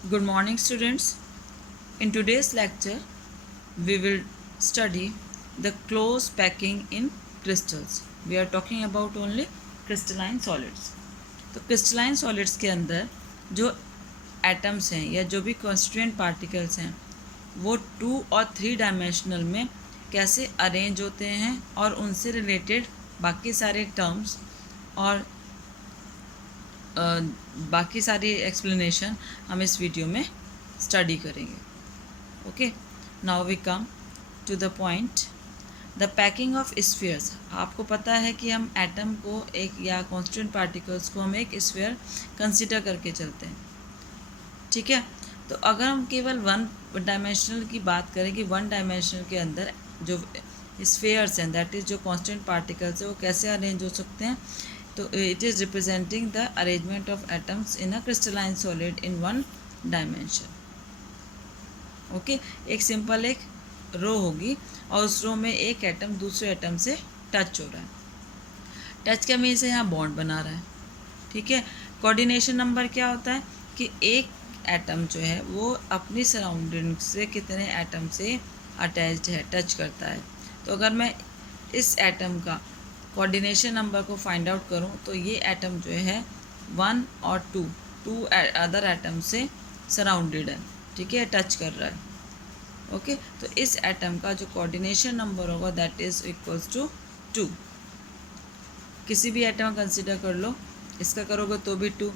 Good morning, students. In today's lecture, we will study the close packing in crystals. We are talking about only crystalline solids. तो crystalline solids के अंदर जो atoms हैं या जो भी constituent particles हैं वो 2 और 3 डायमेंशनल में कैसे अरेंज होते हैं और उनसे रिलेटेड बाकी सारे टर्म्स और बाकी सारी एक्सप्लेनेशन हम इस वीडियो में स्टडी करेंगे. Okay, now we come to the point. The packing of spheres. आपको पता है कि हम एटम को एक या कॉन्स्टिट्यूएंट पार्टिकल्स को हम एक स्फीयर कंसिडर करके चलते हैं. ठीक है, तो अगर हम केवल वन डायमेंशनल की बात करें कि वन डायमेंशनल के अंदर जो स्फीयर्स हैं दैट इज़ जो कॉन्स्टेंट पार्टिकल्स है वो कैसे अरेंज हो सकते हैं. तो it is representing the arrangement of atoms in a crystalline solid in one dimension. Okay, एक सिंपल एक रो होगी और उस रो में एक एटम दूसरे एटम से टच हो रहा है. टच क्या मीन्स है, यहाँ बॉन्ड बना रहा है. ठीक है, कोऑर्डिनेशन नंबर क्या होता है कि एक एटम जो है वो अपनी सराउंडिंग से कितने एटम से अटैच्ड है, टच करता है. तो अगर मैं इस एटम का कोऑर्डिनेशन नंबर को फाइंड आउट करूं तो ये एटम जो है 1 और 2 अदर एटम से सराउंडेड है. ठीक है, टच कर रहा है. ओके, तो इस एटम का जो कोऑर्डिनेशन नंबर होगा दैट इज़ इक्वल्स टू 2. किसी भी एटम कंसिडर कर लो, इसका करोगे तो भी 2,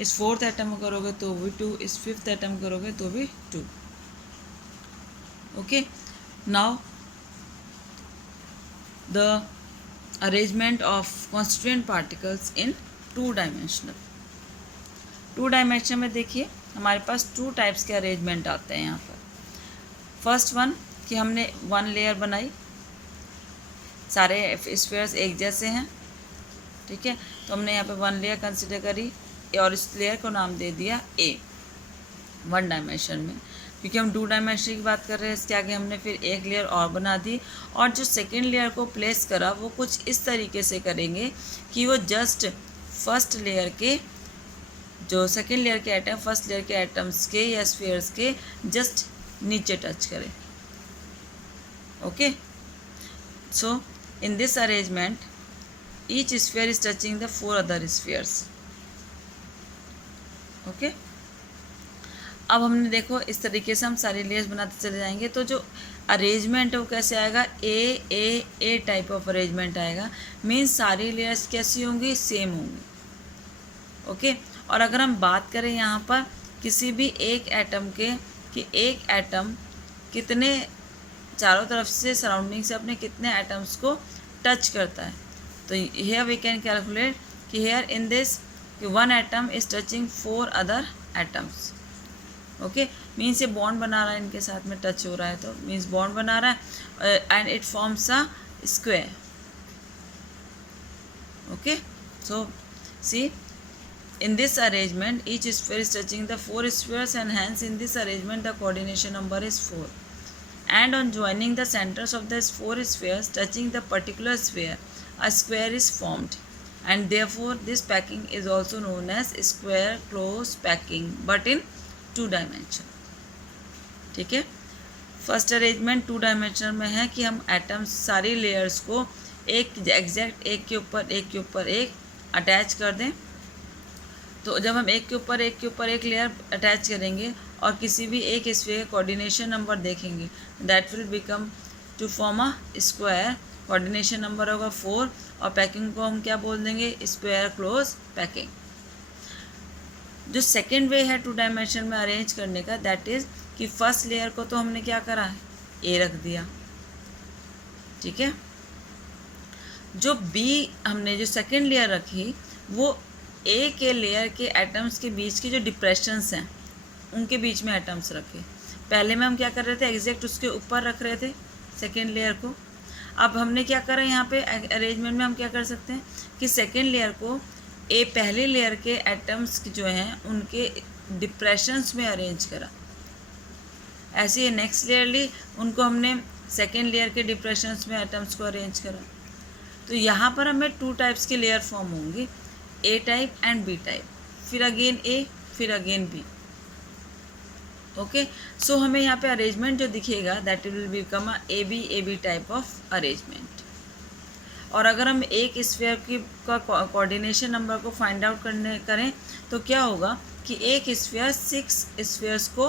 इस फोर्थ एटम करोगे तो भी 2, इस फिफ्थ एटम करोगे तो भी 2. Okay, now the arrangement of constituent particles in 2 dimensional. 2 dimension में देखिए हमारे पास 2 टाइप्स के अरेंजमेंट आते हैं यहाँ पर. फर्स्ट वन कि हमने 1 लेयर बनाई, सारे स्फीयर्स एक जैसे हैं. ठीक है, तो हमने यहाँ पे 1 लेयर कंसिडर करी और इस लेयर को नाम दे दिया ए 1 डायमेंशन में. क्योंकि हम 2 डायमेंशन की बात कर रहे हैं, इसके आगे हमने फिर एक लेयर और बना दी और जो सेकेंड लेयर को प्लेस करा वो कुछ इस तरीके से करेंगे कि वो जस्ट फर्स्ट लेयर के जो सेकेंड लेयर के एटम फर्स्ट लेयर के एटम्स के या स्फीयर्स के जस्ट नीचे टच करें. Okay, so in this arrangement each sphere is touching the 4 other spheres. Okay, अब हमने देखो इस तरीके से हम सारे लेयर्स बनाते चले जाएंगे. तो जो अरेंजमेंट है वो कैसे आएगा, ए टाइप ऑफ अरेंजमेंट आएगा. मीन्स सारी लेयर्स कैसी होंगी, सेम होंगी. ओके, और अगर हम बात करें यहाँ पर किसी भी एक एटम के कि एक एटम कितने चारों तरफ से सराउंडिंग से अपने कितने एटम्स को टच करता है, तो हियर वी कैन कैलकुलेट कि here in this 1 atom is touching 4 other atoms. Okay, means ये बॉन्ड बना रहा है, इनके साथ में टच हो रहा है तो मीन्स बॉन्ड बना रहा है and it forms a square. Okay, so see in this arrangement each sphere is touching the 4 spheres and hence in this arrangement the coordination number is 4. And on joining the centers of the 4 spheres touching the particular sphere a square is formed and therefore this packing is also known as square close packing but in 2 dimension. ठीक है, first arrangement 2 dimension में है कि हम atoms सारी layers को एक exact एक के ऊपर एक अटैच कर दें. तो जब हम एक के ऊपर एक लेयर अटैच करेंगे और किसी भी एक स्फीयर कोऑर्डिनेशन नंबर देखेंगे that will become to form a square. Coordination number होगा 4 और पैकिंग को हम क्या बोल देंगे, स्क्वायर क्लोज पैकिंग. जो सेकेंड वे है 2 डायमेंशन में अरेंज करने का दैट इज़ कि फर्स्ट लेयर को तो हमने क्या करा है, ए रख दिया. ठीक है, जो बी हमने जो सेकेंड लेयर रखी वो ए के लेयर के एटम्स के बीच के जो डिप्रेशंस हैं उनके बीच में एटम्स रखे. पहले में हम क्या कर रहे थे, एग्जैक्ट उसके ऊपर रख रहे थे सेकेंड लेयर को. अब हमने क्या करा यहाँ पे अरेंजमेंट में हम क्या कर सकते हैं कि सेकेंड लेयर को ए पहले लेयर के एटम्स जो हैं उनके डिप्रेशंस में अरेंज करा. ऐसे ही नेक्स्ट लेयर ली, उनको हमने सेकेंड लेयर के डिप्रेशंस में एटम्स को अरेंज करा. तो यहाँ पर हमें 2 टाइप्स की लेयर फॉर्म होंगी, ए टाइप एंड बी टाइप. फिर अगेन ए, फिर अगेन बी. ओके, सो हमें यहाँ पे अरेंजमेंट जो दिखेगा that will become a A B type of arrangement. और अगर हम एक स्फीयर की का कोऑर्डिनेशन नंबर को फाइंड आउट करें तो क्या होगा कि एक स्फीयर 6 स्फीयर्स को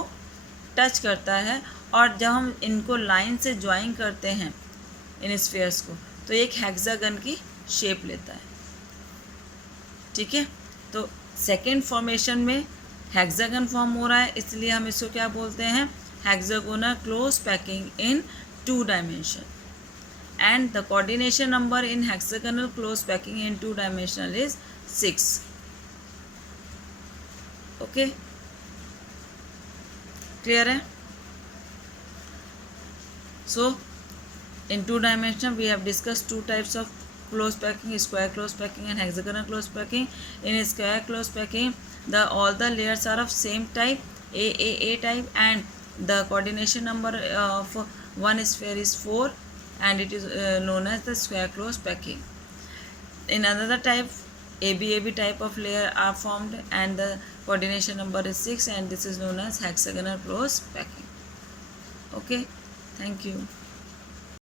टच करता है, और जब हम इनको लाइन से ज्वाइन करते हैं इन स्फीयर्स को तो एक हेक्सागन की शेप लेता है। ठीक है, तो सेकेंड फॉर्मेशन में हेक्सागन फॉर्म हो रहा है, इसलिए हम इसको क्या बोलते हैं, hexagonal close packing in 2 dimension. And the coordination number in hexagonal close packing in 2 dimensional is 6. Okay, clear है? So in 2 dimension we have discussed 2 types of close packing, square close packing and hexagonal close packing. In square close packing all the layers are of same type, A type, and the coordination number of one sphere is 4, and it is known as the square close packing. In another type, AB type of layer are formed, and the coordination number is 6, and this is known as hexagonal close packing. Okay, thank you.